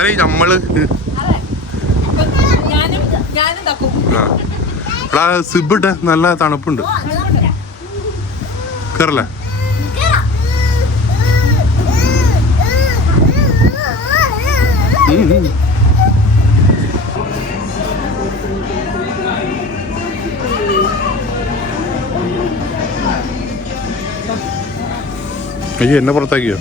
എന്നാലും നമ്മള് എടാ സിബിട്ടെ നല്ല തണുപ്പുണ്ട്. കേറല്ലേ? അയ്യോ എന്നെ പുറത്താക്കിയോ?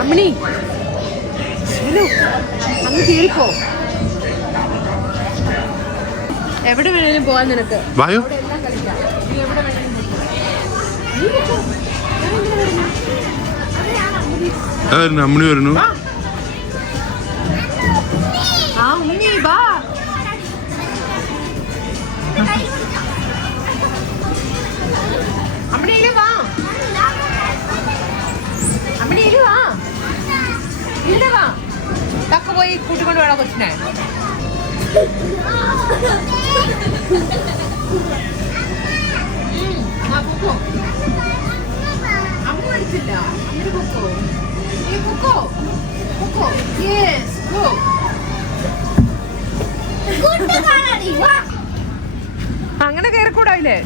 അമ്മണി അങ്ങ് കേറിപ്പോ. എവിടെ വേണേലും പോവാൻ നിനക്ക്. വായോ എല്ലാം കളിക്കാം. നീ എവിടെ വേണേലും അമ്മണി വരുന്നു. ആ ഉണ്ണി വാ. അമ്മണിയില് വാ. അമ്മണിയില് വാ. ഇല്ല വാ. തക്ക പോയി കൂട്ടിക്കൊണ്ട് വേണം കൊച്ചിനെ. അമ്മ പഠിച്ചില്ല. അമ്മ പൊക്കോ. നീ പൊക്കോ. പൊക്കോ. Yes go. അങ്ങനെ കേറിക്കൂടായില്ലേ?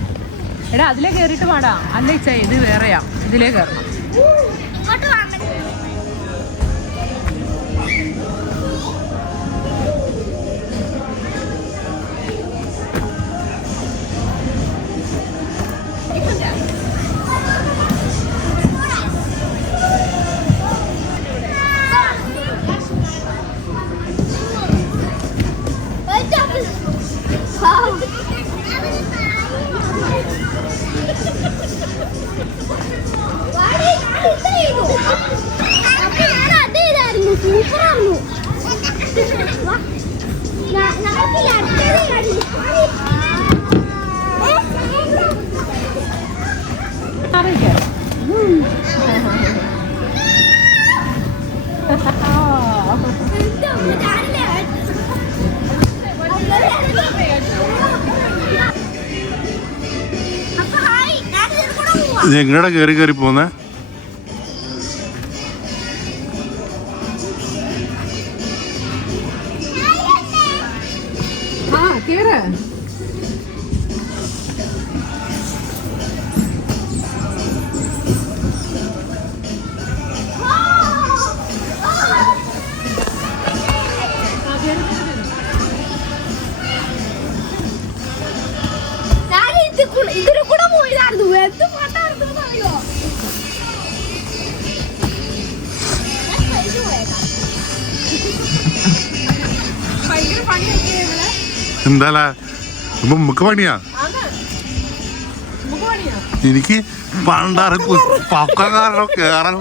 എടാ അതിലേ കേറിയിട്ട് പാടാ. അല്ല ഇച്ച ഇത് വേറെയാ. ഇതിലേ കയറണം. ഇത് എങ്ങടെ കയറി കയറി പോന്നെ? ഇതിൽ കൂടെ പോയതായിരുന്നു. എന്ത് പാട്ടായിരുന്നു അറിയോ? എന്താ നമുക്ക് പണിയാ? എനിക്ക് പണ്ടാറ് പക്ക കാരണം കേറാൻ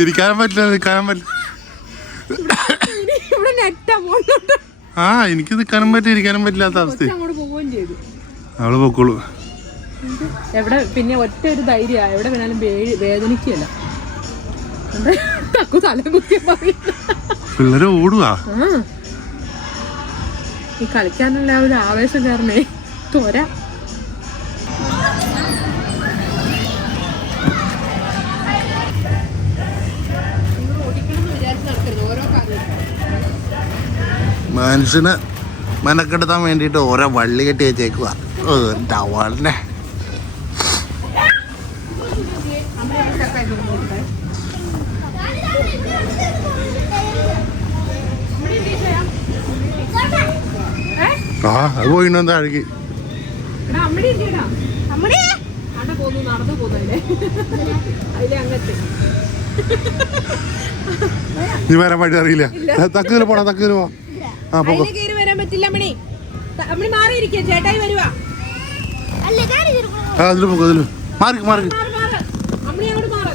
ഇരിക്കാനും പറ്റില്ല, നിൽക്കാനും പറ്റില്ല. ആ എനിക്ക് നിൽക്കാനും പറ്റില്ല, ഇരിക്കാനും പറ്റില്ലാത്ത അവസ്ഥ. അവള് പൊക്കോളൂ. എവിടെ പിന്നെ ഒറ്റ ഒരു ധൈര്യ എവിടെ വേണാലും വേദനിക്കല്ല. പിള്ളേര് ഓടുവാ. ഈ കളിക്കാനുള്ള ഒരു ആവേശം കാരണേ തോര. മനുഷ്യന് മെനക്കെടുത്താൻ വേണ്ടിയിട്ട് ഓരോ വള്ളി കെട്ടി വെച്ചേക്കുക. ടവലിനെ ആ അത് പോയിണ്ടോ എന്താ അഴുകി. നീ വരാൻ വഴി അറിയില്ല. തക്കുതിൽ പോടാ, തക്കുതിൽ പോ. ആ പോ. വരാൻ പറ്റില്ല അമ്മണി. അമ്മണി മാറിയിരിക്കുക, ചേട്ടായി വരുവാ. അതില് പോക, അതില് മാറി മാറി. അമ്മണി അങ്ങോട്ട് മാറി.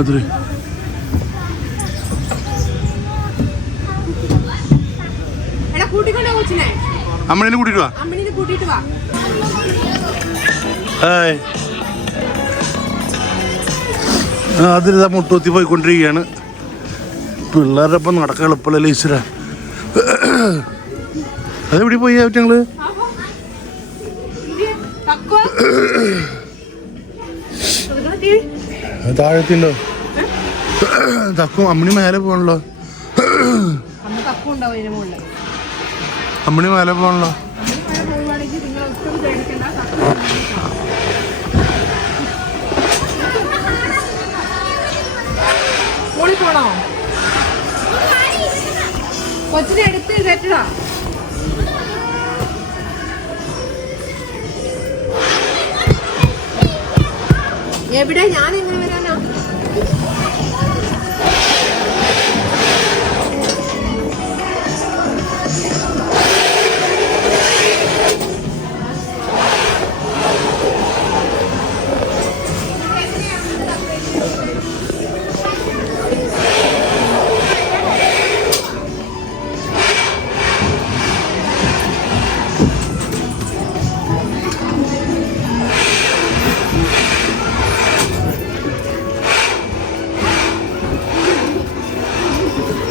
അതില് കൂട്ടിക്കൊണ്ടോ കൊച്ചിനെ? അമ്മണിനെ കൂട്ടിട്ട് വാ. അമ്മണിനെ കൂട്ടിട്ട് വാ. അതിലിതാ മുട്ടൂത്തി പോയിക്കൊണ്ടിരിക്കുകയാണ്. പിള്ളേരുടെ ഒപ്പം നടക്കാൻ എളുപ്പമല്ലേ ഈശ്വര. അതെവിടെ പോയി ഞങ്ങള്? താഴെത്തിണ്ടോ? തക്കും അമ്മണി മേലെ പോകണല്ലോ. അമ്മണി മേലെ പോകണല്ലോ. പോണോ? കൊച്ചിനെ എടുത്ത് കയറ്റടാ. എവിടെ? ഞാൻ എങ്ങനെ വരാനാ?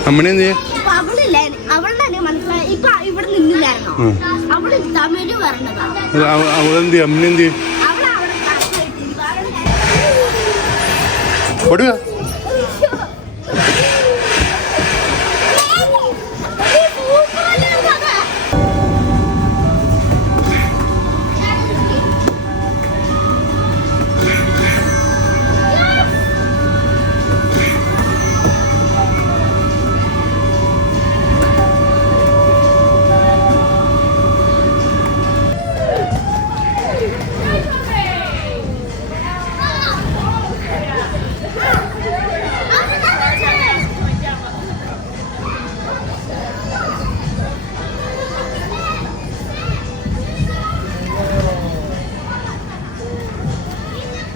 അമ്മണി എന്ത് ചെയ്യും? അവളില്ലേ, അവളുടെ മനസ്സിലായി. ഇപ്പൊ ഇവിടെ നിന്നില്ലായിരുന്നോ? അവള് തമിഴ് പറഞ്ഞതാ. അവളെന്ത് ചെയ്യും? അമ്മണി എന്ത് ചെയ്യും? അവളവിടെ ഓടുക.